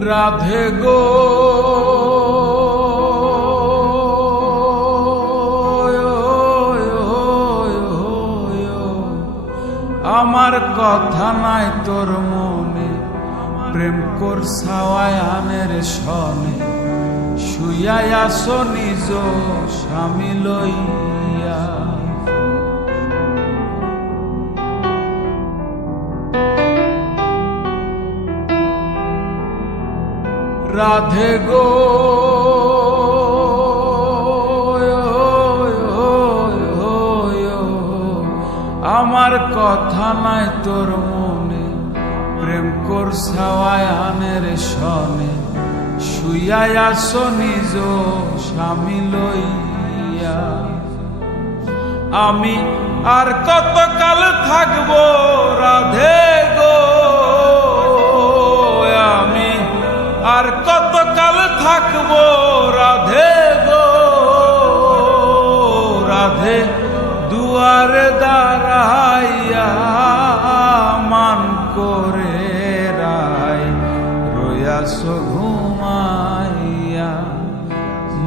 রাধে গো আমার কথা নাই তোর মনে, প্রেম করছাওয়ায় আনের সনে, শুইয়াই আসো নিজ স্বামী লইয়া। রাধে গো আমার কথা নাই তোর মনে, প্রেম করছাওয়ায় আনের সনে, শুইয়াই আসো নিজ স্বামী লইয়া। আমি আর কতকাল থাকবো রাধে গো, আমি আর কতকাল থাকবো রাধে গো, রাধে দুয়ারে দাঁড়াইয়া মান করে রায় রয়াসো ঘুমাইয়া,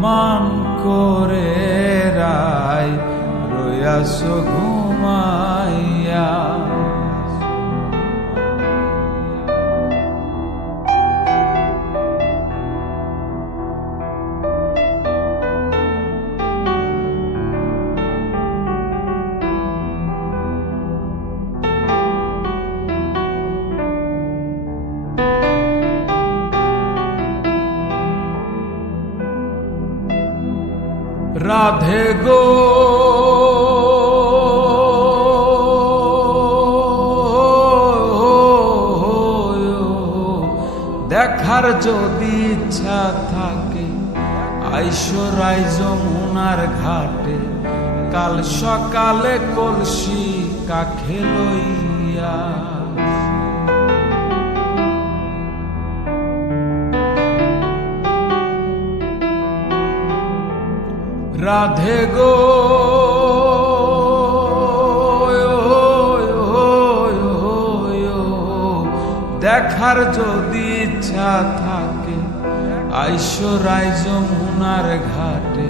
মান করে রায় রয়াসো ঘুমাইয়া। রাধে গো দেখার যদি ইচ্ছা থাকে আইসো রাই যমুনার ঘাটে, কাল সকালে কলসি কাখে লইয়া। রাধে গো দেখার যদি ইচ্ছা থাকে আইসো রাই যমুনার ঘাটে,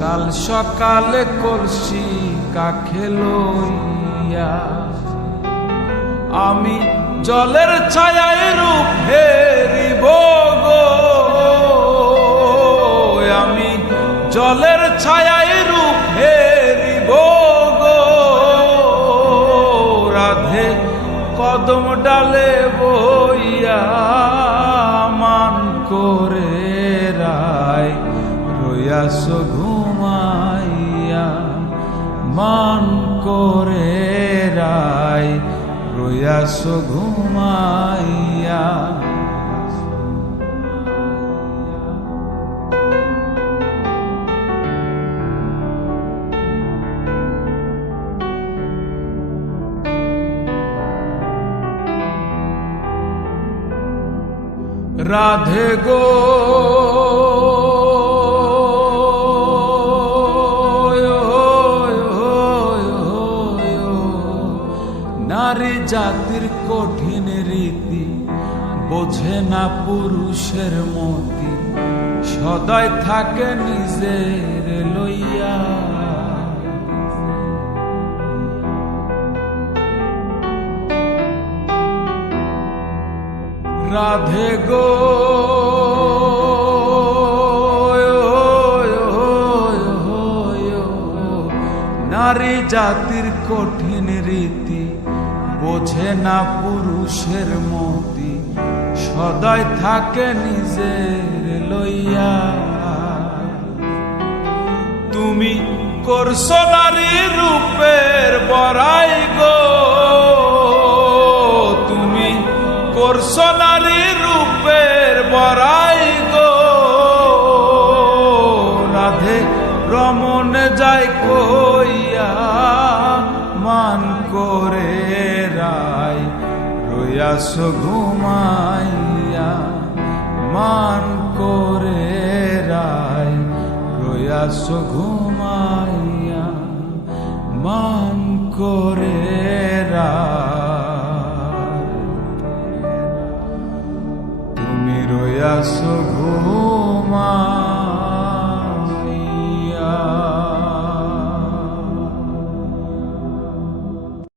কাল সকালে কলসি কাখে লইয়া। আমি জলের ছায়ায় রূপ হেরিব গো, আমি জলের ছায়ায় রূপ হেরিব গো, রাধে কদম ডালে বইয়া মান করে রায় রয়াসো ঘুমাইয়া, মান করে রায় রয়াসো ঘুমাইয়া। রাধে গো নারী জাতির কঠিন রীতি, বোঝে না পুরুষের মতি, সদাই থাকে নিজের লইয়া। রাধে গো নারী জাতির কঠিন রীতি, বোঝে না পুরুষের মতি, সদাই থাকে নিজের লইয়া। তুমি করছো নারী রূপের বড়াই গো, তুমি করছো নারী রূপের বড়াই গো, রাধে রমন যায় কইয়া মান করে রায় রয়াসো ঘুমাইয়া, মান করে রায় রয়াসো ঘুমাইয়া, মান করে রায়। তুমি রয়াস ঘুম